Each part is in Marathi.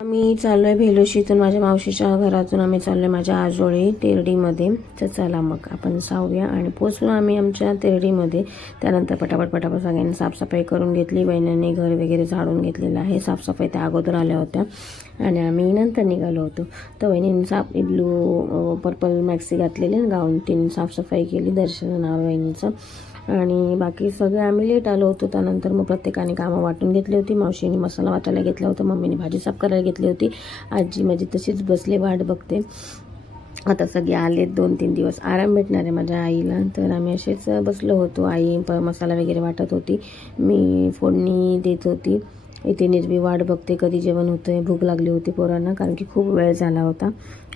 आम्ही चाललोय भेलोशीतून माझ्या मावशीच्या घरातून आम्ही चाललोय माझ्या आजोळी तेरडीमध्ये. तर चला मग आपण जाऊया. आणि पोचलो आम्ही आमच्या तेरडीमध्ये. त्यानंतर पटापट सगळ्यांनी साफसफाई करून घेतली. बहिणींनी घर वगैरे झाडून घेतलेलं आहे. साफसफाई त्या अगोदर आल्या होत्या आणि आम्ही नंतर निघालो होतो. तर बहिणींनी ब्लू पर्पल मॅक्सी घातलेली आणि गाऊन तिने साफसफाई केली. दर्शन नाव बहिणीचं. आणि बाकी सगळे आम्ही लेट आलो होतो. त्यानंतर मग प्रत्येकाने कामं वाटून घेतली होती. मावशीने मसाला वाटायला घेतला होता, मम्मीने भाजी साफ करायला घेतली होती. आजी माझी तशीच बसले वाट बघते. आता सगळे आलेत. 2-3 दिवस आराम भेटणार आहे माझ्या आईला. तर आम्ही असेच बसलो होतो. आई मसाला वगैरे वाटत होती, मी फोडणी देत होती. इथे निर्वी वाट बघते कधी जेवण होतं. भूक लागली होती पोरांना, कारण की खूप वेळ झाला होता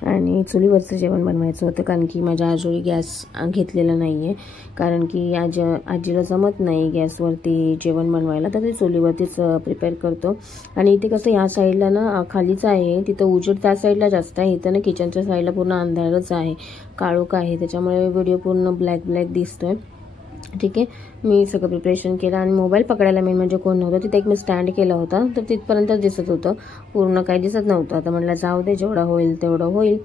आणि चुलीवरचं जेवण बनवायचं होतं. कारण की माझ्या आजोळी गॅस घेतलेला नाही आहे, कारण की आजीला जमत नाही गॅसवरती जेवण बनवायला. तर ते चुलीवरतीच प्रिपेअर करतो. आणि इथे कसं ह्या साईडला ना खालीच आहे, तिथं उजेड त्या साईडला जास्त आहे. इथं ना किचनच्या साईडला पूर्ण अंधारच आहे, काळोख आहे. त्याच्यामुळे व्हिडिओ पूर्ण ब्लॅक दिसतोय. ठीक आहे, मी सगळं प्रिपरेशन केलं आणि मोबाईल पकडायला मेन म्हणजे कोण नव्हतं. तिथे एक मी स्टँड केला होता, तर तिथपर्यंत दिसत होतं, पूर्ण काही दिसत नव्हतं. आता म्हटलं जाऊ दे, जेवढं होईल तेवढं होईल.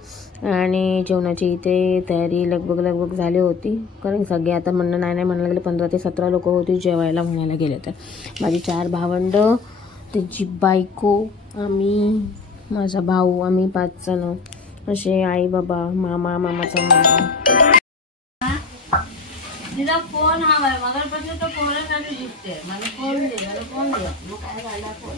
आणि जेवणाची इथे तयारी लगभग झाली होती, कारण सगळे आता म्हणणं नाही म्हणायला लागले. 15 ते 17 लोक होती जेवायला म्हणायला गेले तर. माझी 4 भावंड, त्याची बायको, आम्ही, माझा भाऊ, आम्ही 5 जण असे. आई बाबा, मामाचा मुलगा. तिचा फोन हवा आहे. मगापासून तो फोनसाठी दिसते. मला फोन दे, मला फोन दे. मग काय झाला फोन?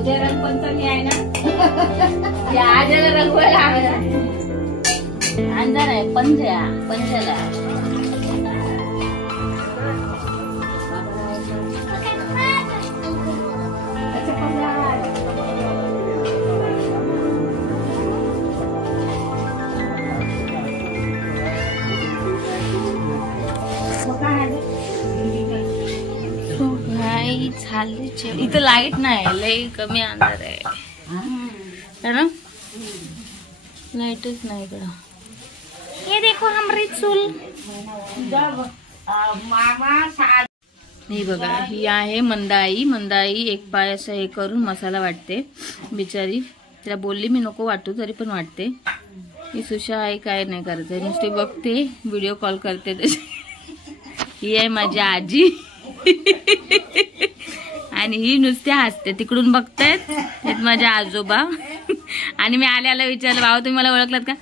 उद्या रंगपंचमी आहे ना, आजाला रंगवायला अंधार आहे. पंचाला इथं लाईट नाही, लई कमी अंधार आहे ना, लाईटच नाही इकडं. हे देखो हमरी चूल. ही बघा, ही आहे मंदाई. एक पाय असं हे करून मसाला वाटते. बिचारी तिला बोलली मी नको वाटू, तरी पण वाटते. ही सुशा आहे, काय नाही करत आहे, नुसती बघते, व्हिडिओ कॉल करते. ही आहे माझी आजी आणि ही नुसती हसते. तिकडून बघतायत, हे माझे आजोबा. आणि मी आल्याला विचारलं, बाबा तुम्ही मला ओळखलात का?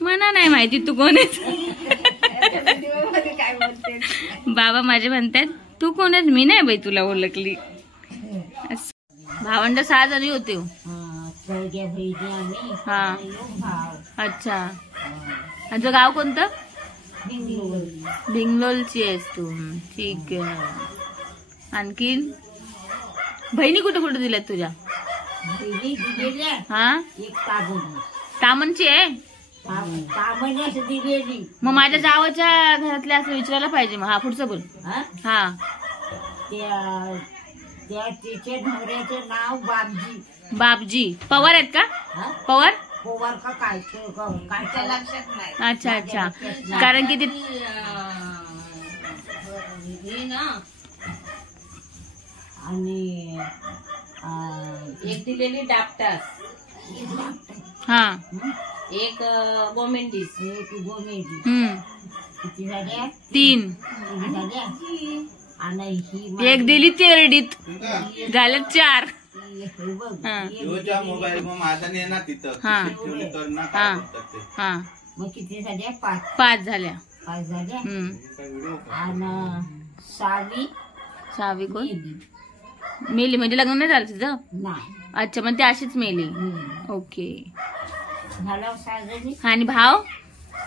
मला नाही माहिती तू कोण आहेस. बाबा माझे म्हणतात तू कोण आहेस? मी नाही बाई तुला ओळखली. भावंड 6 जणी होते. हा, अच्छा. तुझं गाव कोणतं? भिंगलोलची आहेस तू, ठीक आहे. आणखीन बहिणी कुठे दिल्यात तुझ्या? हा, तामणची आहे. मग माझ्या जावाच्या घरातल्या असं विचारायला पाहिजे. मग हा पुढचं बोल. हा तिचे नवऱ्याचे नाव बाबजी. बापजी पवार आहेत का? हा? पवार. पोवार का काय काय लक्षात नाही. अच्छा अच्छा, कारण की ते आणि एक दिलेली डापटास, हा एक गोमेंडीस, एक गोमेजी. किती झाल्या? 3. किती झाल्या? आणि ही एक दिली तेरडीत, झालं 4. हे बघ, हा. तुझ्या मोबाईल मग माझा नाही ना तिथं हा. ठेवली तर ना हा. काय बोलतात ते. हा मग किती झाल्या? 5. 5 झाल्या. 5 झाल्या. काय व्हिडिओ का? आणि 6वी 6वी कोण मेली. मेली म्हणजे लग्न नाही झालं तिचं? नाही. अच्छा, मग ती अशीच मेली. ओके. झालं 6 जणी. आणि भाव?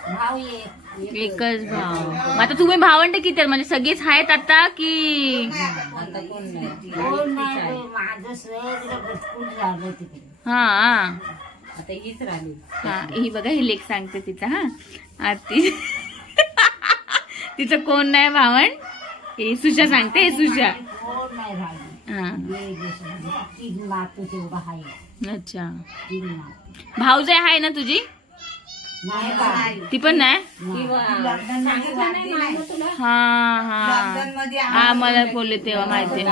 भाव एक. एकच भाव. मग आता तुम्ही भावंड किती आहेत? म्हणजे सगळेच आहेत आता की? आता कोण नाही. कोण नाही बाई, माझं सगळं बचकून झालं तिकडे. हा आता हीच राहिली. हा, ही बघा, ही लेख सांगते तिचा. हा आरती तिचं कोण नाही भावंड. हे सुशा सांगते, हे सुशा. कोण नाही राहिली. हा. 3 नातू तेवढं आहे. अच्छा. 3 नातू. भाऊजाई आहे ना तुझी? नाही बाई. ती पण नाही? हा हा, मला बोलले तेव्हा माहिती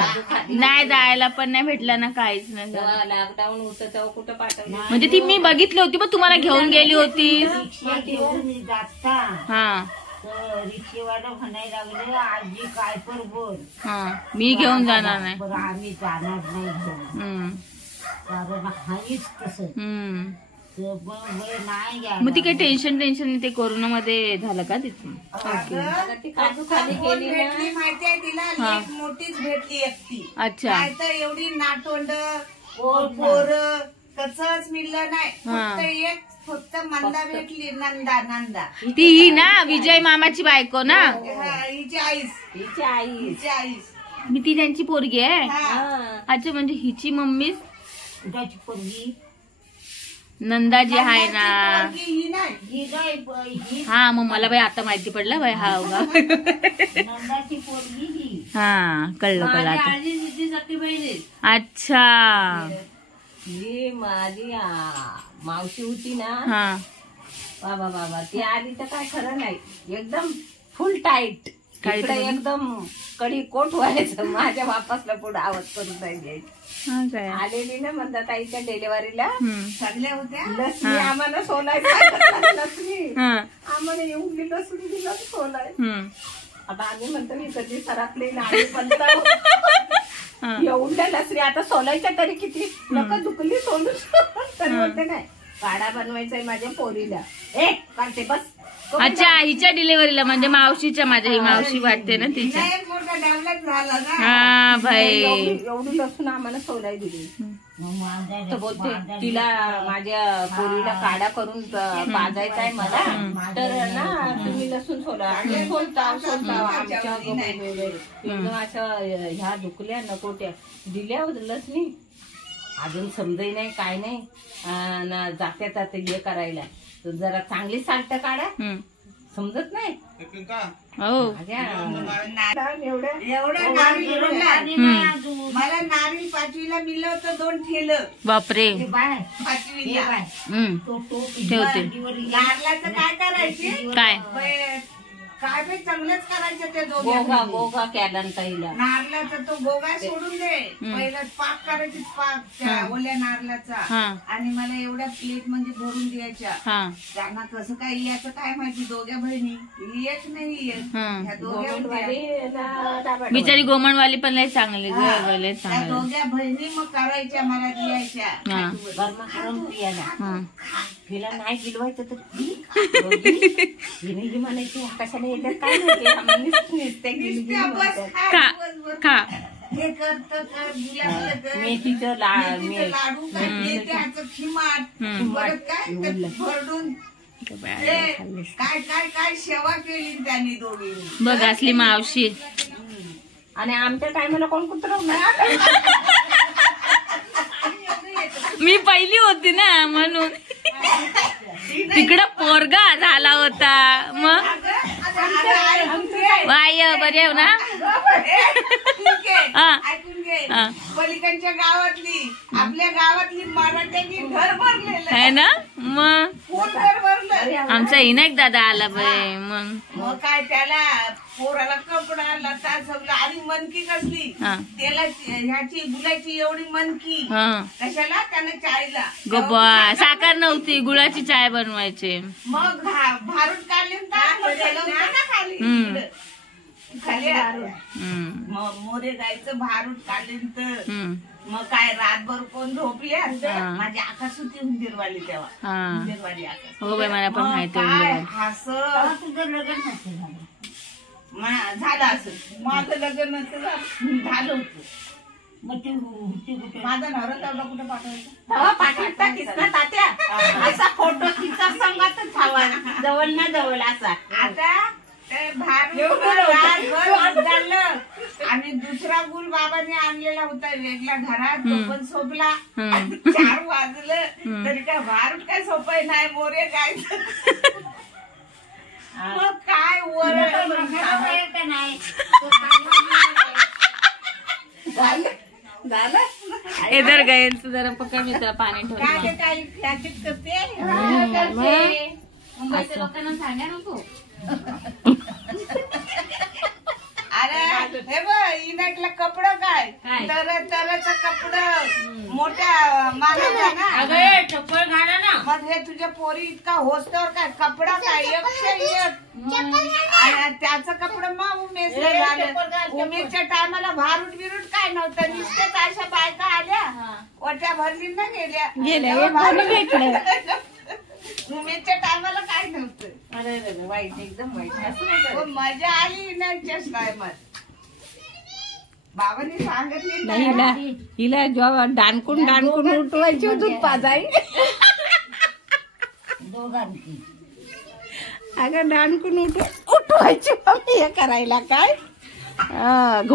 नाही, जायला पण नाही भेटलं ना, काहीच नाही. तेव्हा लॉकडाऊन होतं तेव्हा कुठं पाठवलं. म्हणजे ती मी बघितली होती, पण तुम्हाला घेऊन गेली होती. रिक्षा घेऊन जाता हा तर रिक्षेवाला म्हणायला लागले, आजी काय पर बोल. हा, मी घेऊन जाणार नाही. बरं आम्ही जाणार नाही घेऊन, हम्म, कारण हाईच तसं. हम्म. तर बरं नाही घ्या. मग ती काही टेन्शन ते कोरोनामध्ये झालं का तिथे? ओके. आता ती काजू खाली गेली ना. माहितीये तिला, हा. लेक मोठीच भेटली एकटी. अच्छा. काय तर एवढी नातोंड पोर कसंच मिळलं नाही. फक्त मंदा भेटली, नंदा. ती ही ना, विजय मामाची बायको ना? हा, हिची आईस. हिची आई. हिची आईस. मी ती त्यांची पोरगी आहे. हा. अच्छा, म्हणजे हिची मम्मी कुठाची पोरगी नंदा जी आहे ना? पोरगी ही नाही. ही काय ही हा, मग मला बाई आता माहिती पडलं बाई. हा बघा. नंदाची पोरगी ही. हा, कळलं आता. आजी हिची सख्खी बहिणी. अच्छा. ही माझी मावशी होती ना. हा बाबा ती आली तर काय खरं नाही, एकदम फुल टाईट. Tight इकडे म्हणजे? एकदम कडी कोट व्हायचं. माझ्या बापासला पुढे आवड करून जायची. हा काय? आलेली ना म्हणतात आईच्या डिलेव्हरीला. हम्म. चांगल्या होत्या. लसणी आम्हाला सोलायचं. लसणी हा. आम्हाला एवढी लसूण दिलं सोलाय. हम्म. आता आम्ही म्हणतो मी कधी सरापले नाही पण हा. एवढ्या लसणी आता सोलायच्या तरी किती नका दुखली सोलू तरी म्हणते नाही. काढा बनवायचाय माझ्या पोरीला. करते बस. अच्छा, हिच्या डिलेव्हरीला म्हणजे मावशीच्या, माझ्या ही मावशी वाटते ना तिच्या. नाही, एक मोठा डेव्हलप झाला ना. हा भाई. एवढी लसूण आम्हाला सोलाय दिली. तर बोलते तिला माझ्या पोरीला काढा करून पाजायचा आहे मला, तर ना तुम्ही लसूण सोला. आणि सोलता आमच्या एकदम अशा ह्या दुखल्या नकोट्या दिल्या लसणी. अजून समजही नाही काय नाही. ना जात्यात आता हे करायला तर जरा चांगली साल्ट काढा, हम्म. समजत नाही. हो. एवढं नारळ हम्म. मला नारळ 5वीला मिळलं होतं 2 ठेलं. बापरे. बाय 5वीला. हम्म. ठेवते. नारळाचं काय करायचे? काय? काय बाई चांगलंच करायचं ते गोगा दोघे. गोगा केला ताईला. नारळाचा तो गोगा सोडून दे. पहिला पाक करायची, पाक त्या ओल्या नारळाचा. हा. आणि मला एवढ्या प्लेट मध्ये भरून द्यायच्या. हा. त्यांना कसं काय याचं काय माहिती, दोघ्या बहिणी येत नाही येत. हम्म. ह्या दोघ्या बिचारी गोमणवाली पण लय चांगली लय त्या चांगली. दोघ्या बहिणी मग करायच्या, मला द्यायच्या. हा. गरमागरम प्रियाला हा. तिला नाही गिलवायचं तर हिने म्हणायची कशाला येतात काय माहिती, आम्हाला नुसते गिलगिली नुसत्या बस म्हणतात. खा का दिवसभर. का हे करतं कर, गुलाबचं कर. मेथीचं मेथीचं लाडू काय, त्याचं खिमाट. परत काय ते भरडून काय काय काय सेवा केली त्यांनी दोघींनी. बघ असली मावशी. आणि आमच्या टायमाला कोण कुत्र नाही. मी पहिली होती ना म्हणून. तिकडं पोरगा झाला होता मग. वाय बरे ना. ऐकून घे, हा. ऐकून घे. हा. पलीकडच्या गावातली आपल्या गावातली मराठ्यांनी घर भरलेलं है ना मग फुल घर भरलं. आमचा इनायक दादा आला बाई मग काय त्याला पोराला कपडा लता सगळं आणि मनकी कसली हा. त्याला ह्याची गुलाची एवढी मनकी हा कशाला त्यानं चायला गप्पा साखर नव्हती गुळाची चाय बनवायचे मग भारूट काढले ना खाली हम्म. खाली हम्म. मोरे गायचं भारूट काढले तर हम्म. मग काय रातभर कोण झोपले हा. माझी आकाश होती उंदीरवाली तेव्हा हा उंदीरवाली आकाश हो बाई मला पण मग माहिती काय आहे हसत तुझं लग्न नसेल झालं. झालं असं माझं लग्न नसतं झालं होतं. मग ती कुठे माझा नवरा तेवढा कुठे पाठवायचा तेव्हा पाठवता किसना तात्या असा फोटो तिचा संगातच हवा जवळ ना जवळ असा. आता ते रातभर उजाडलं आणि दुसरा गुल बाबांनी आणलेला होता वेगळ्या घरात तो पण सोपला. 4 वाजलं तरी काय भारूट काय सोपय नाही मोरे गायचं. मग काय वरण का नाही झालं इधर गए जरा पकड मी त्याला पाणी काय ठेवलं ते काही प्लॅस्टिक करते. मुंबईच्या लोकांना सांगा नको अरे हे बघ इनाकला कपडं काय तरचं कपडं मोठ्या मानाचा ना चप्पल घाला ना. मग हे तुझ्या पोरी इतका होस्तर काय कपडा काय 101 आणि त्याचं कपडं मग उमेशला झालं. उमेशच्या टायमाला भारूट बिरूट काय नव्हतं नुसतेच अशा बायका आल्या ओट्या भरली ना गेल्या उमेशच्या टायमाला काय नव्हतं. अरे वाईट एकदम वाईट असं नाही हो, मजा आली इनाकच्या टायमात. बाबांनी सांगितली नाही हिला हिला जेव्हा डानकून उठवायची दूध पाजाई. दोघांची अगं डानकून उठवायची मम्मी हे करायला काय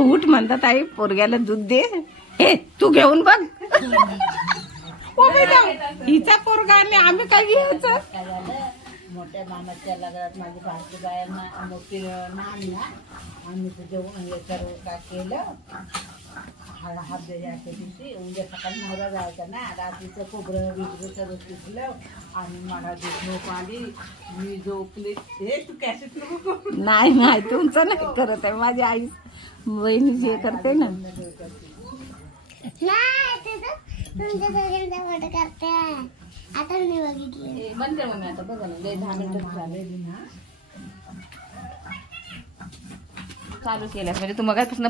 उठ म्हणतात आई पोरग्याला दूध दे. हे तू घेऊन बघ. हिचा पोरगा आणि आम्ही काय घ्यायचं. काय झालं मोठ्या मामाच्या लग्नात माझी भाजी बायांना मोठी नाणला आम्ही जेवण हे सर्व काय केलं. हात द्यायच्या दिवशी उद्या सकाळी नवरा जायचा ना रात्रीचं खोबरं बिबरं सर्व पिकलं आणि मला झोप आली मी झोपले. हे तू कॅसेट नको नाही तुमचं नाही करत आहे माझी आई बहिणी जे करते ना. आता मी बघितले बंद कर मम्मी आता बघा ना 10 मिनिटं झाले चालू केल्यास म्हणजे तू मगापासून